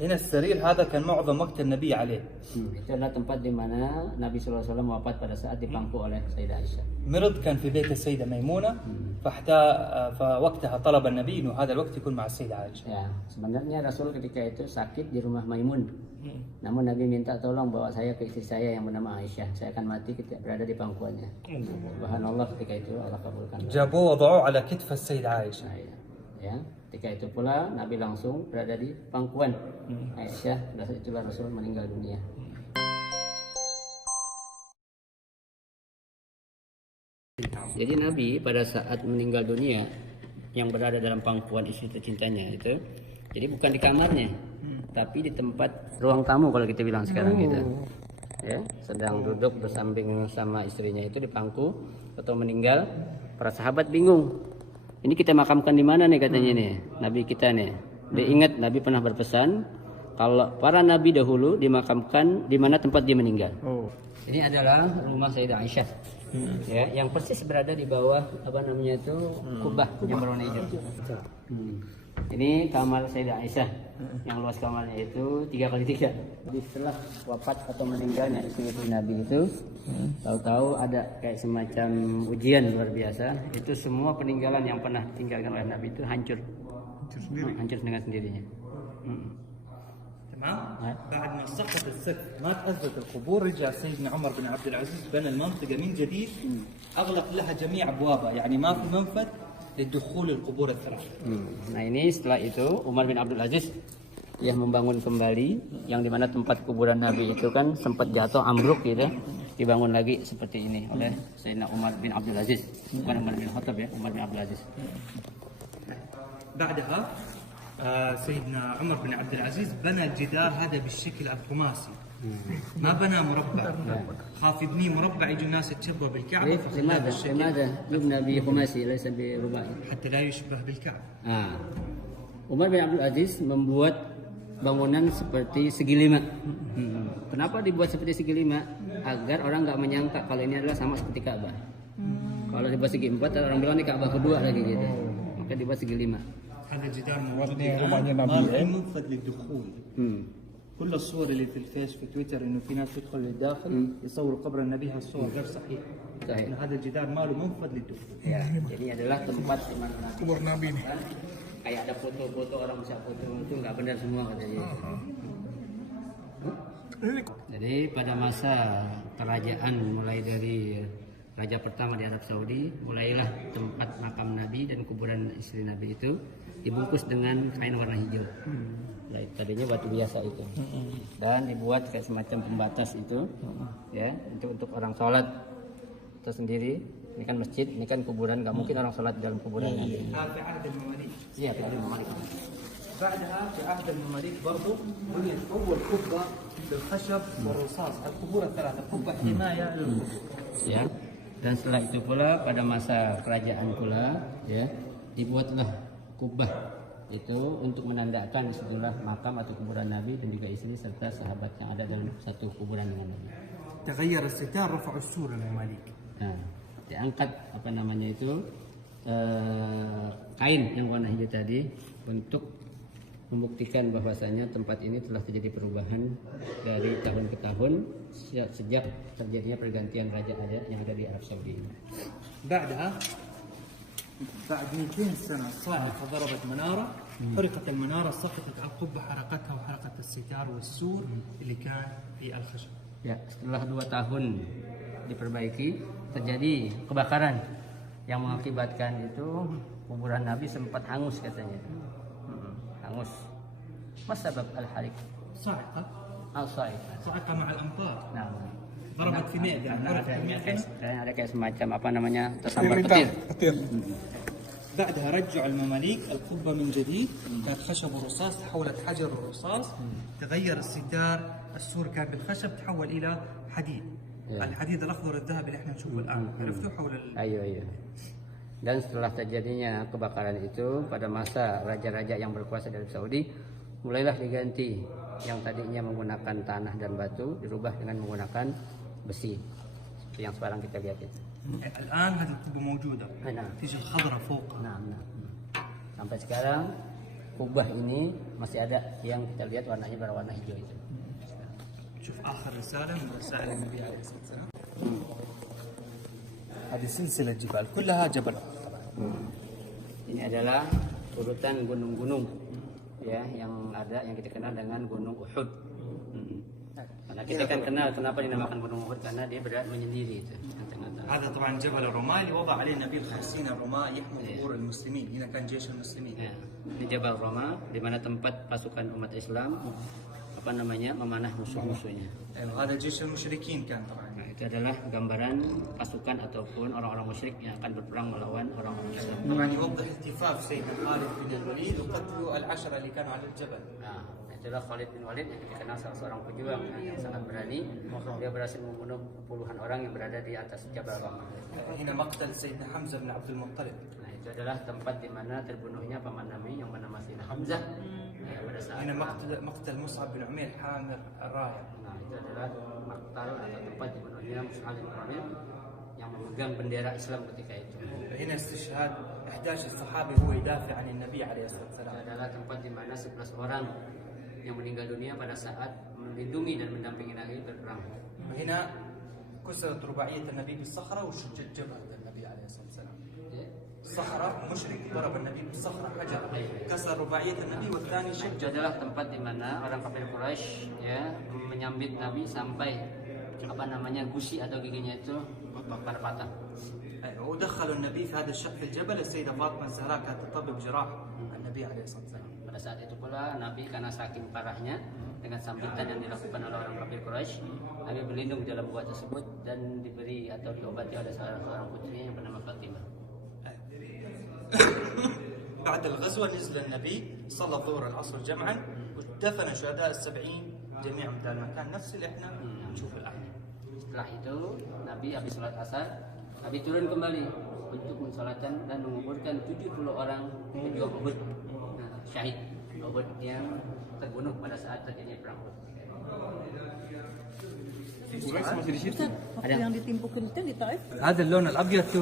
هنا السرير هذا كان معظم وقت النبي عليه. Itu adalah tempat di mana Nabi SAW wafat pada saat dipangku oleh Sayyidah Aisyah. مرض كان في بيت السيدة ميمونة فوقتها طلب النبي إنه هذا الوقت يكون مع السيدة عائشة. Ya, sebenarnya Rasul ketika itu sakit di rumah Maimun. Namun Nabi minta tolong bawa saya ke istri saya yang bernama Aisyah. Saya akan mati ketika berada di pangkuannya. Subhanallah, ketika itu Allah kabulkan. جابوه وضعوه على كتف السيدة عائشة. Ya, ketika itu pula Nabi langsung berada di pangkuan Aisyah. Dan itulah Rasul meninggal dunia. Jadi Nabi pada saat meninggal dunia yang berada dalam pangkuan istri tercintanya itu, jadi bukan di kamarnya, tapi di tempat ruang tamu kalau kita bilang sekarang gitu. Ya, sedang duduk bersamping sama istrinya itu di pangku atau meninggal. Para sahabat bingung. Ini kita makamkan di mana nih katanya nih, Nabi kita nih. Dia ingat Nabi pernah berpesan kalau para nabi dahulu dimakamkan di mana tempat dia meninggal. Ini adalah rumah Sayyidah Aisyah. Ya, yang persis berada di bawah apa namanya itu kubah yang berwarna hijau. Ini kamar Sayyidah Aisyah yang luas kamarnya itu 3x3. Jadi setelah wafat atau meninggalnya istri Nabi itu, tahu-tahu ada kayak semacam ujian luar biasa. Itu semua peninggalan yang pernah ditinggalkan oleh Nabi itu hancur dengan sendirinya. تمام. بعد ما سقط السقف ما تأثبت القبور رجع سيدنا عمر بن عبد العزيز بنى المنطقة من جديد أغلق لها جميع أبوابها يعني ما في منفذ للدخول القبور الثلاث. Nah ini setelah itu Umar bin Abdul Aziz yang membangun kembali yang dimana tempat kuburan Nabi itu kan sempat jatuh ambruk gitu, dibangun lagi seperti ini oleh Sayyidina Umar bin Abdul Aziz, bukan Umar bin Khattab ya, Umar bin Abdul Aziz. بعدها سيدنا عمر بن عبد العزيز بنى الجدار هذا بالشكل الخماسي ما بنى مربع خاف يبنيه مربع يجي الناس يتشبه بالكعبة لماذا يبنى بخماسي ليس برباعي حتى لا يشبه بالكعبة. Umar bin Abdul Aziz membuat bangunan seperti segi lima. Kenapa dibuat seperti segi lima? Agar orang nggak menyangka kalau ini adalah sama seperti Ka'bah. Kalau dibuat segi empat orang bilang ini Ka'bah kedua lagi gitu. Maka dibuat segi lima. هذا الجدار موجود الآن ما في منفذ للدخول. كل الصور اللي في الفيس في تويتر انه في ناس تدخل للداخل يصوروا قبر النبي هالصور غير صحيح. هذا الجدار ما له منفذ للدخول. Ya, jadi adalah tempat di mana kubur Nabi nih. Kayak ada foto-foto orang bisa foto itu nggak benar semua katanya. Jadi pada masa kerajaan mulai dari raja pertama di Arab Saudi, mulailah tempat makam Nabi dan kuburan istri Nabi itu dibungkus dengan kain warna hijau. Nah, tadinya batu biasa itu. Dan dibuat kayak semacam pembatas itu, ya, untuk orang sholat tersendiri. Ini kan masjid, ini kan kuburan, nggak mungkin orang sholat di dalam kuburan Nabi. في عهد المماليك. Iya, في عهد المماليك. بعدها في عهد المماليك برضو بنيت اول قبه بالخشب والرصاص، القبور الثلاثه قبه حمايه للقبور. Ya. Dan setelah itu pula pada masa kerajaan pula, ya, dibuatlah kubah itu untuk menandakan setelah makam atau kuburan Nabi dan juga istri serta sahabat yang ada dalam satu kuburan dengan Nabi. تغير الستار رفعوا السور المماليك. Nah, diangkat apa namanya itu kain yang warna hijau tadi untuk membuktikan bahwasanya tempat ini telah terjadi perubahan dari tahun ke tahun sejak terjadinya pergantian raja-raja yang ada di Arab Saudi. بعد 200 سنة الصاعقة ضربت منارة، حرقت المنارة، سقطت على القبة حرقتها وحرقت الستار والسور اللي كان في الخشب. Ya, setelah 2 tahun diperbaiki, terjadi kebakaran yang mengakibatkan itu kuburan Nabi sempat hangus katanya. Hangus. Mas sebab al-harik? صاعقة. صاعقة مع الأمطار. Nah, ضربت في معدة. ada kayak semacam apa namanya tersambar petir. بعدها رجعوا المماليك القبة من جديد، كانت خشب ورصاص تحولت حجر ورصاص، تغير الستار، السور كان بالخشب تحول إلى حديد. الحديد الأخضر الذهبي اللي احنا نشوفه الآن، عرفتوا حول Ayo. Dan setelah terjadinya kebakaran itu pada masa raja-raja yang berkuasa dari Saudi, mulailah diganti yang tadinya menggunakan tanah dan batu dirubah dengan menggunakan besi seperti yang sekarang kita lihat itu. الآن هذه القبة موجودة. نعم. تيجي الخضرة فوق. Nah. Sampai sekarang kubah ini masih ada yang kita lihat warnanya berwarna hijau itu. شوف آخر رسالة من رسائل النبي عليه الصلاة والسلام. هذه سلسلة جبال كلها جبل طبعا. Ini adalah urutan gunung-gunung ya yang ada yang kita kenal dengan Gunung Uhud. Karena kita kan kenal kenapa dinamakan Gunung Uhud karena dia berada menyendiri itu. هذا طبعا جبل الرماة اللي وضع عليه النبي 50 رماة يحموا ظهور المسلمين. هنا كان جيش المسلمين. Ya, ini Jabal Roma di mana tempat pasukan umat Islam memanah musuh-musuhnya. هذا جيش المشركين كان طبعا. Nah, itu adalah gambaran pasukan ataupun orang-orang musyrik yang akan berperang melawan orang-orang Islam. طبعا يوضح التفاف سيدنا خالد بن الوليد وقتلوا العشرة اللي كانوا على الجبل. Nah, itulah Khalid bin Walid yang dikenal salah seorang pejuang yang sangat berani. Dia berhasil membunuh puluhan orang yang berada di atas Jabal Roma. هنا مقتل سيدنا حمزة بن عبد المطلب. Nah, itu adalah tempat di mana terbunuhnya paman Nabi yang bernama Sayyidina Hamzah. Ya, pada saat هنا مقتل مصعب بن عمير حامل الراية. Nah, itu adalah maktal atau tempat dibunuhnya Mus'ab bin Umair yang memegang bendera Islam ketika itu. هنا استشهاد 11 الصحابي هو يدافع عن النبي عليه الصلاة Itu والسلام. adalah tempat di mana 11 orang yang meninggal dunia pada saat melindungi dan mendampingi Nabi berperang. هنا كسرت رباعية النبي بالصخرة وشج الجبل النبي عليه الصلاة والسلام. Ya. صخرة مشرك ضرب النبي بالصخرة حجر كسر رباعية النبي والثاني Itu شج. adalah tempat di mana orang kafir Quraisy ya menyambit Nabi sampai gusi atau giginya itu patah. ودخلوا النبي في هذا الشق في الجبل. السيدة فاطمة الزهراء كانت تطبب جراح النبي عليه الصلاة والسلام. Pada saat itu pula Nabi karena saking parahnya dengan sambitan yang dilakukan oleh orang kafir Quraisy, Nabi berlindung di dalam gua tersebut dan diberi atau diobati oleh seorang putrinya yang bernama Fatimah. بعد الغزوة نزل النبي صلى الظهر العصر جمعا ودفن شهداء ال70 جميعا في المكان نفس اللي احنا نشوف الآن. Setelah itu Nabi habis sholat asar, Nabi turun kembali untuk mensolatkan dan menguburkan 70 orang pejuang Uhud, syahid Uhud yang terbunuh pada saat terjadi perang Uhud. Ustaz, waktu yang ditimpukan itu di Taif هذا اللون الأبيض